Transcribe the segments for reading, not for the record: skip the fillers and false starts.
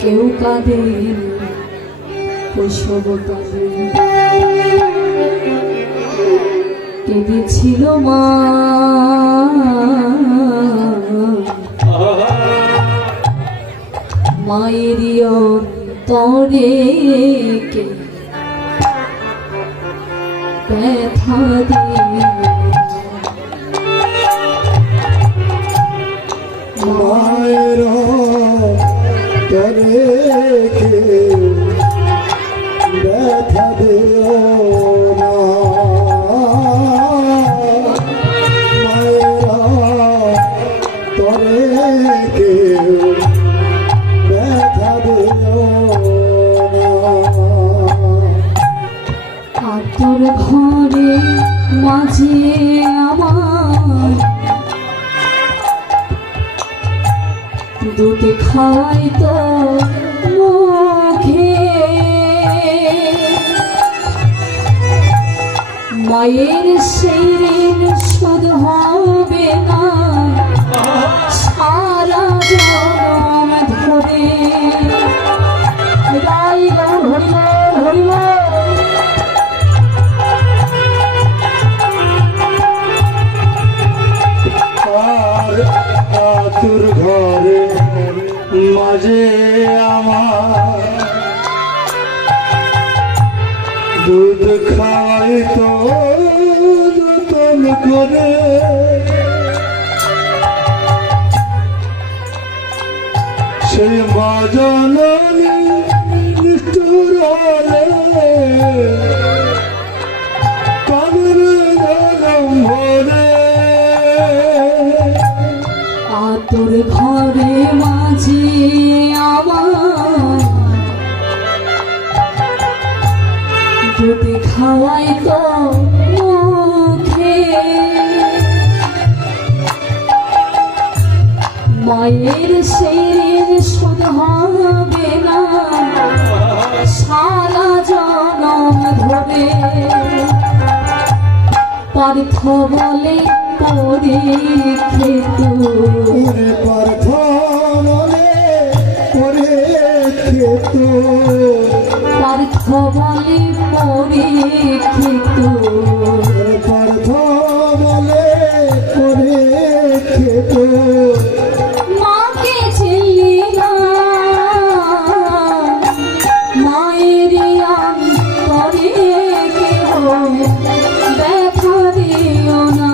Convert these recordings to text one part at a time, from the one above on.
কেউ কাঁদে শৈশব কালে কেঁদেছিল মা মায়েরই অন্তরে কে ব্যথা দিয়ে মায়ের তরে কে ব্যথা দিও না মায়ের তরে কে ব্যথা দিও না আতর ঘরে মাঝে আমার দুধ খাওয়াই তো মুখে মায়ের সেই ঋণ শোধ হবে না সারা জনম ধরে গাই গান হরিব হরিব আর আতুর ঘরে মাঝে আমার দুধ খাই তো যতন করে সেই মা জননী নিষ্ঠুর হলে তাদের জনম ভরে আতর ঘরে মাঝে আমার দুধ খাওয়াই তো মুখে মায়ের সেই ঋণ শোধ হবে না সারা জনম ধরে পার্থ বলে পরীক্ষিত ওরে পার্থ বলে পরীক্ষিত পার্থ বলে পরীক্ষিত ওরে পার্থ বলে পরীক্ষিত মাকে চিনলি না মায়ের অন্তরে কেহ ব্যথা দিও না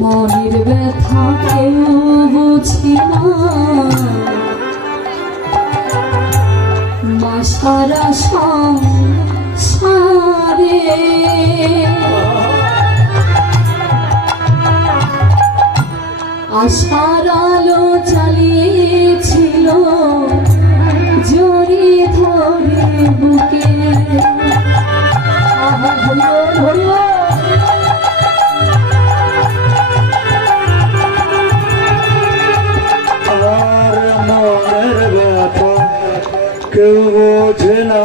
মনের ব্যথা কেউ বুঝি না মা সারা সংসারে আশার আলো চালিয়েছিল জড়ি ধরে বুকে আহা হরিবল হরিবল আর মনের ব্যথা কেউ বোঝে না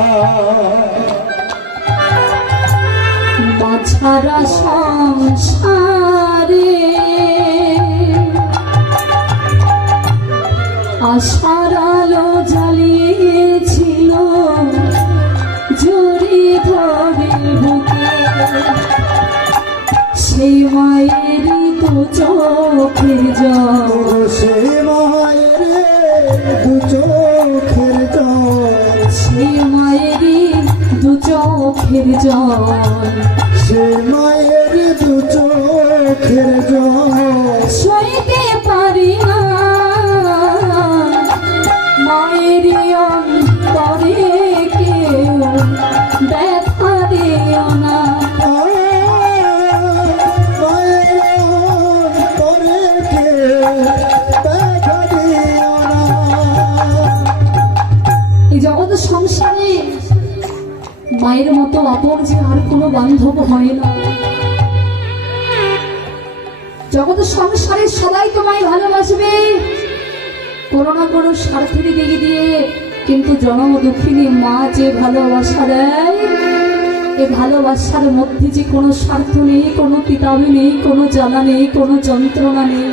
মা ছাড়া সংসারে আশার আলো জ্বালিয়েছিল জড়ি ধরে বুকে সেই মায়েরই তো চোখের জল সেই মায়ের দু চোখের জল সেই মায়েরই দু চোখের জল সেই মায়ের দু চোখের জল সইতে পারি না মায়ের অন্তরে কেউ ব্যথা দিও না এই জগৎ সংসারে মায়ের মতো অপর যে আর কোনো বান্ধব হয় না। জগৎ সংসারে সবাই তোমায় ভালোবাসবে কোনো না কোনো স্বার্থের দিকে দিয়ে, কিন্তু জনম দুঃখিনী মা যে ভালোবাসা দেয় এ ভালোবাসার মধ্যে যে কোনো স্বার্থ নেই, কোনো তিতাবি নেই, কোনো জ্বালা নেই, কোনো যন্ত্রণা নেই।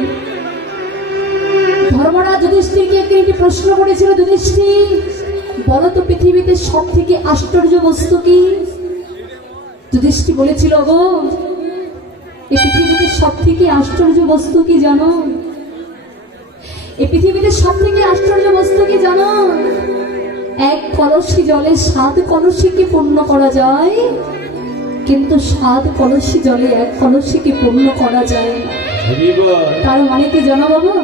ধর্মরাজ যুধিষ্ঠিরকে একটি প্রশ্ন করেছিল, যুধিষ্ঠির বলো তো পৃথিবীতে সব থেকে আশ্চর্য বস্তু কি? যুধিষ্ঠির বলেছিল, গো এই পৃথিবীতে সব থেকে আশ্চর্য বস্তু কি জানো? এই পৃথিবীতে সব থেকে আশ্চর্য বস্তু কি জানো? এক কলসি জলে 7 কলসিকে পূর্ণ করা যায়, কিন্তু 7 কলসি জলে 1 কলসিকে পূর্ণ করা যায় না। তার মানে কি জানো বাবা?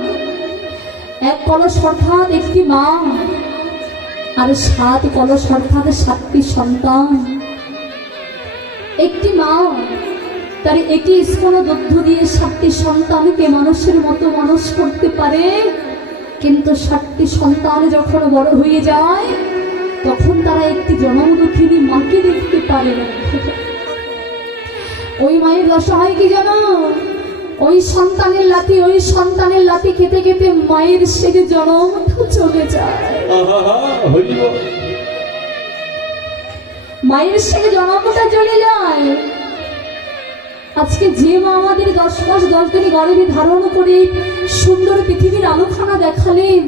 1 কলস অর্থাৎ একটি মা, আর 7 কলস অর্থাৎ 7টি সন্তান। একটি মা তার একই স্তন দুগ্ধ দিয়ে 7টি সন্তানকে মানুষের মতো মানুষ করতে পারে, কিন্তু 7টি সন্তান যখন বড় হয়ে যায় তখন তারা একটি জনমদুখিনী মাকে দেখতে পারে না। ওই মায়ের দশা হয় কি জানো? ওই সন্তানের লাথি খেতে খেতে মায়ের সেরে জনমটা চলে যায়। মায়ের সেরে জনমটা চলে যায়। আজকে যে মা আমাদের 10 মাস 10 দিন গর্ভে ধারণ করে সুন্দর পৃথিবীর আলোখানা দেখালেন,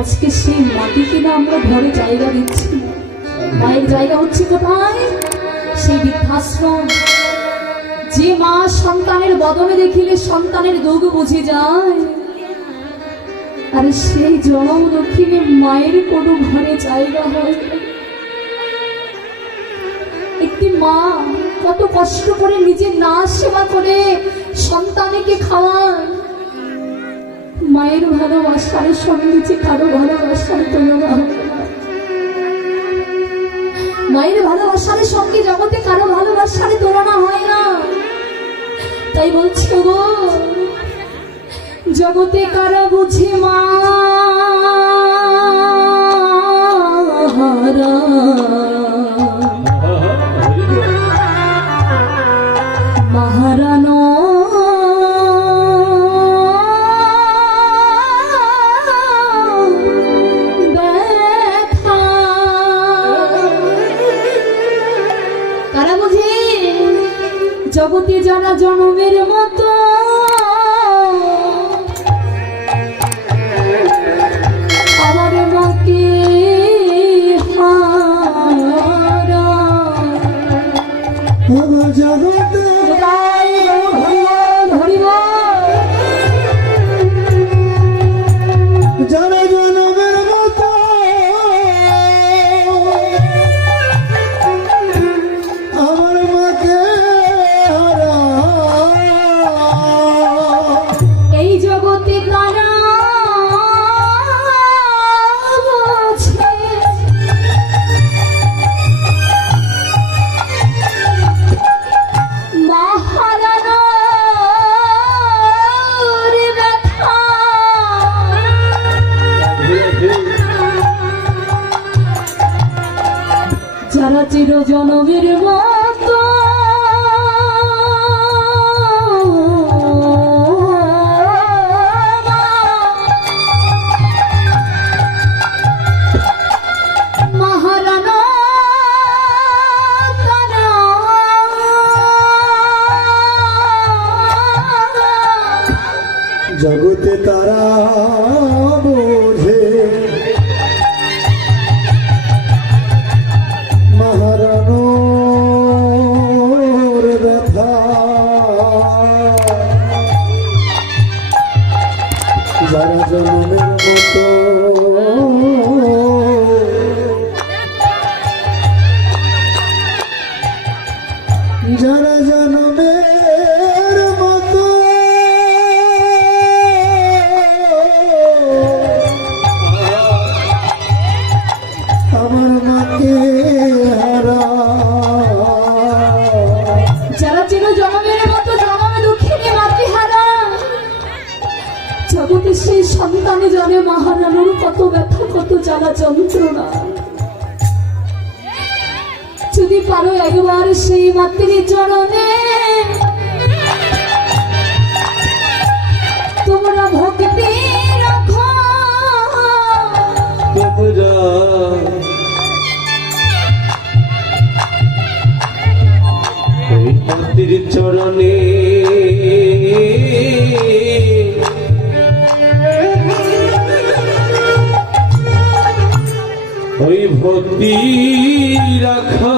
আজকে সেই মাটিকে না আমরা ঘরে জায়গা দিচ্ছি। মায়ের জায়গা হচ্ছে কোথায়? সেই বৃদ্ধাশ্রম। যে মা সন্তানের বদনে দেখিলে সন্তানের দুঃখ বুঝে যায়, আর সেই জনম দক্ষিণে মায়ের কোনো ঘরে জায়গা হয়। একটি মা কত কষ্ট করে নিজের না সেবা করে সন্তানকে খাওয়ায়। মায়ের ভালোবাসার সঙ্গে যে কারো ভালোবাসার তুলনা হবে না। মায়ের ভালোবাসার সঙ্গে জগতে কারো ভালোবাসার তুলনা হয় না। তাই বলছি গো, জগতে কারা বুঝে মা মহারানো ব্যথা। কারা বুঝে? জগতে যারা জনমের মতো আমার মাকে হারা। জগতে যারা জনমের মতো আমার মাকে হারা। এই জগতে কারা বোঝে মা হারানোর ব্যথা। যারা চির জনমের মতো মহারানা তারা জগতে তারা বোঝে মহারানোর ব্যথা। যারা জনমের মতো যারা জনমের মতো আমার মাকে হারা। যারা চির জনমের মতো জনমে দুঃখিনী মাকে হারা, জগতে সেই সন্তানে জানে মহারানোর কত ব্যথা, কত জ্বালা যন্ত্রণা। যদি পারো একবার সেই মাতৃ চরণে তোমরা ভক্তি রাখো, মাতৃ চরণে ওই ভক্তি রাখো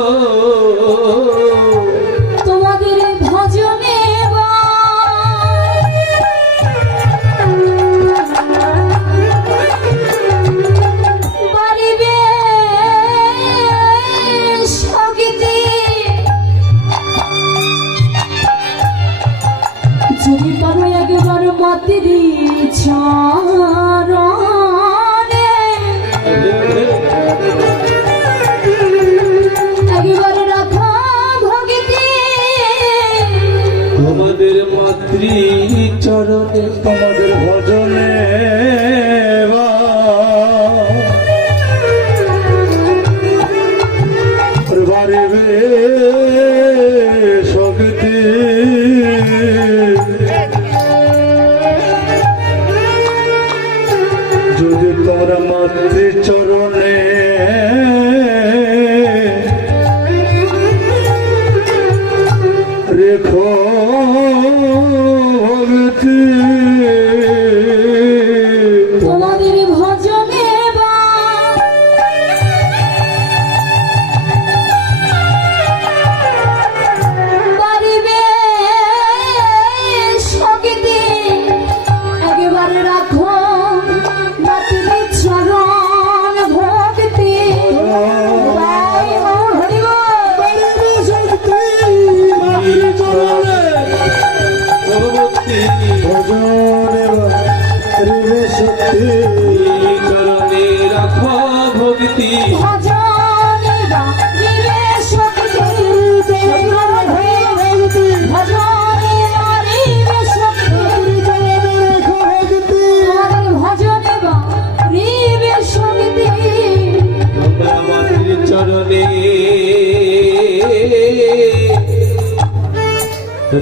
তোমাদের ভজনে বাড়িবে শক্তি, যদি পারো একবার মাতৃ চরণে একবার রাখা ভক্তি, তোমাদের মাতৃ চরণে তোমাদের ভজনে বাড়িবে শক্তি, যদি তোমরা মাতৃ চরণে রেখো ভক্তি, তোমাদের ভজনে বাড়িবে শক্তি, একবার রাখো মাতৃ চরণ ভক্তি। তাই মোর হরিব বাড়িবে শক্তি, মাতৃ চরণে ভক্তি ভজনে বাড়িবে শক্তি, চরণে রাখো ভক্তি ভজনে বাড়িবে শক্তি, ভজনে বাড়িবে শক্তি, তোমাদের ভজনে বাড়িবে শক্তি, তোমরা মাতৃ চরণে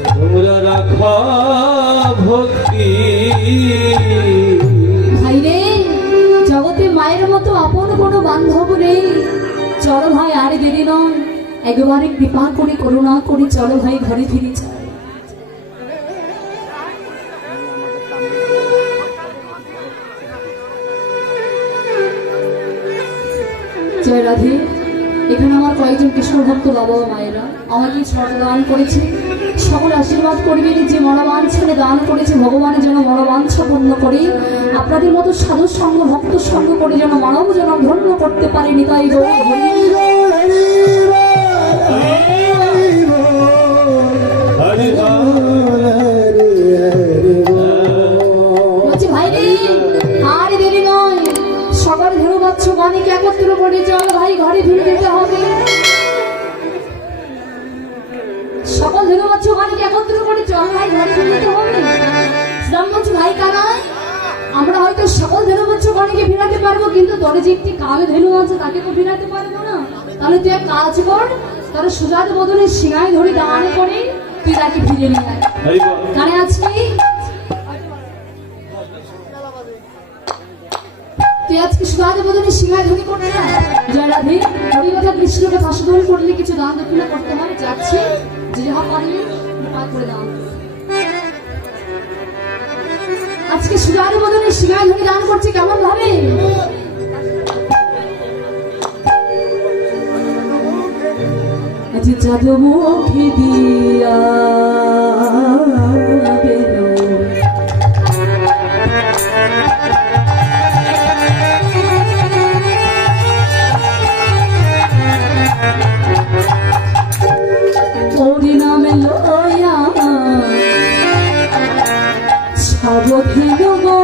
তোমরা রাখো ভক্তি। ভাই রে, জগতে মায়ের মতো আপন কোনো বান্ধব নেই। চলো ভাই, আর দেরি নয়, একবারে কৃপা করে করুণা করে চলো ভাই ঘরে ফিরে যাই। জয় রাধে। এখানে আমার কয়েকজন কৃষ্ণ ভক্ত বাবা ও মায়েরা আমাকে স্বর্গ দান করেছে। সকল আশীর্বাদ করবেন, যে মনোবাঞ্ছানে দান করেছে ভগবানের যেন মনোবাঞ্ছা পূর্ণ করে, আপনাদের মতো সাধু সঙ্গ ভক্ত সঙ্গ করে যেন মানব যেন ধন্য করতে পারেনি। তাই বলছি ভাই রে, আর দেরি নয়, সকাল ধেরু বাচ্চ গানিকে একত্র করে চল ভাই ঘরে ফিরে যেতে হবে। সকল ধেরু বাচ্চ গানিকে একত্র করে চল ভাই ঘরে ফিরে যেতে হবে। শ্রীরাম বলছি ভাই কানাই, আমরা হয়তো সকল ধেনু বাচ্চ গানিকে ফিরাতে পারবো, কিন্তু তোর যে একটি কালো ধেনু আছে তাকে তো ফিরাতে পারবো না। তাহলে তুই এক কাজ কর, তার সুজাত বদলে সিঙায় ধরে দাঁড়ানো করে তুই তাকে ফিরে নিয়ে আয়। কানে আজকে তুই আজকে সুজাত বদলে সিঙায় ধরে করতে না। জয় রাধে। হরিকথা কৃষ্ণকে ফাঁসি ধরে করলে কিছু দান দক্ষিণা করতে হয়। যাচ্ছি, যে যাহা পারবে উপায় করে দান। আজকে সুজাত বদলে সিঙায় ধরে দান করছে কেমন ভাবে? আজ চাঁদ মুখে দিয়া বেরো, ওরি নামে লয়া সাবধেন গো,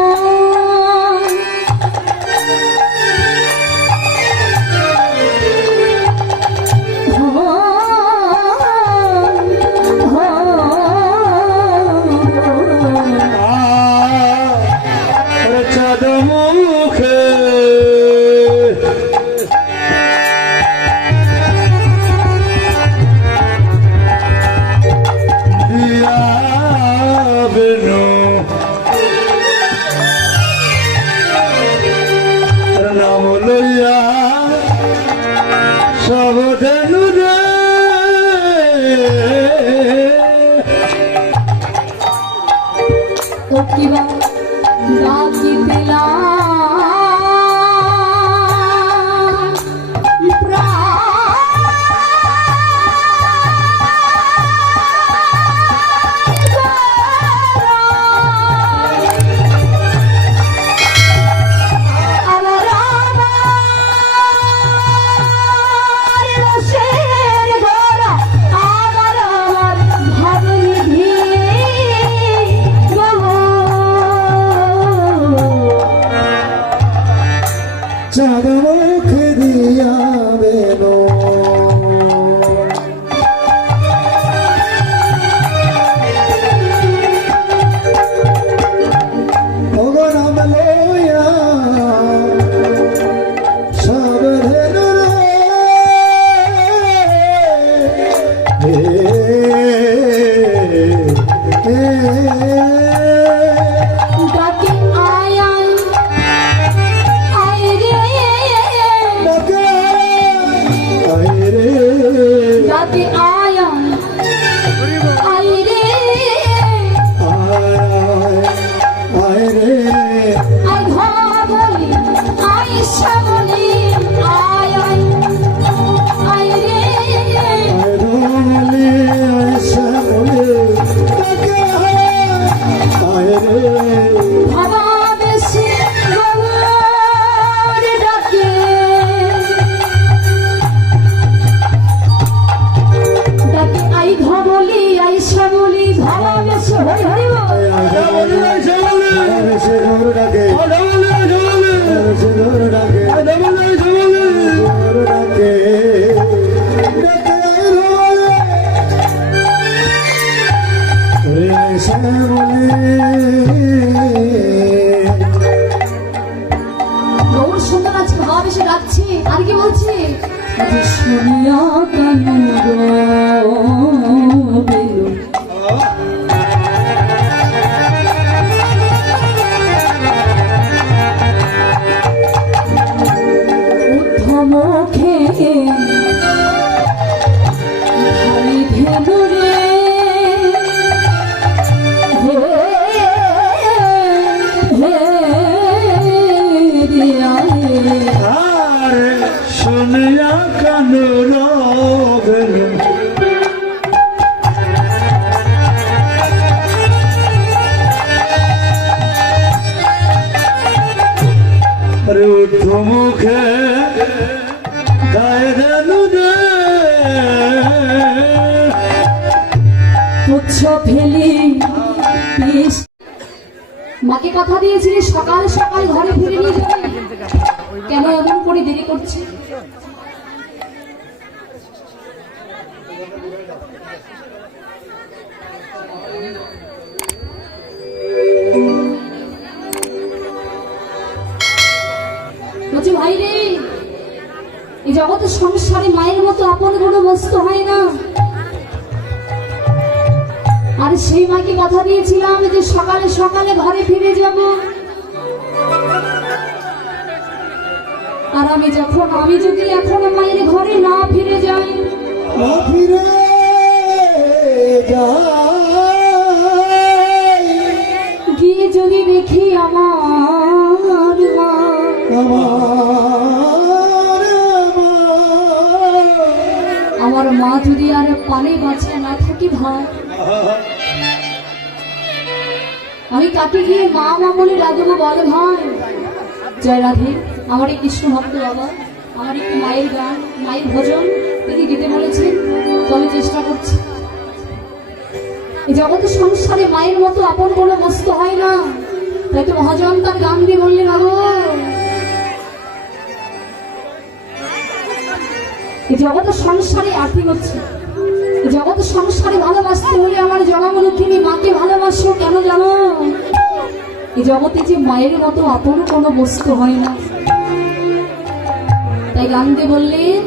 ডাকে আয় আয় আয় রে ডাকে আয় আয় আয় রে আয় ধবলি আয় শ্যামলি আয় আয় আয় রে ভাবাবেশে গৌর ডাকে ডাকে আই ধবলি আই শ্যামলি ভাবাবেশে হরি হরি বল। গৌর সুন্দর আছে ভাবাবেশে ডাকছে আর কি বলছে শুনিয়া কান মুখে ভাই ধেনু রে হে হে রিয়া শুনিয়া কানুর মুখে গায়ে দেনু রে পুচ্ছ ফেলি পিস মাকে কথা দিয়েছিলি সকাল সকাল ঘরে ফিরে নিয়ে যাবে কেন এমন করে দেরি করছে বলছি ভাই রে এই জগতের সংসারে মায়ের মতো আপন কোনো বস্তু হয় না আর সেই মাকে কথা দিয়েছিলাম যে সকালে সকালে ঘরে ফিরে যাব আর আমি যদি এখন মায়ের ঘরে না ফিরে যাই ফিরে যাই গিয়ে যদি দেখি আমার মা আমার মা যদি আর পালে বাঁচে না থাকি ভাই আমি কাকে গিয়ে মা মা বলে ডাকবো বল ভাই জয় রাধে আমার এই কৃষ্ণ ভক্ত বাবা আমার একটু মায়ের গান মায়ের ভজন যদি দিতে বলেছেন তো আমি চেষ্টা করছি এই জগতের সংসারে মায়ের মতো আপন কোনো বস্তু হয় না তাই তো মহাজন তার গান দিয়ে বললেন আগো এই জগতের সংসারে আর্থিক হচ্ছে এই জগতের সংসারে ভালোবাসতে হলে আমার জনমলক্ষিনী মাকে ভালোবাসো কেন জানো এই জগতে যে মায়ের মতো আপন কোনো বস্তু হয় না তাই গান দিয়ে বললেন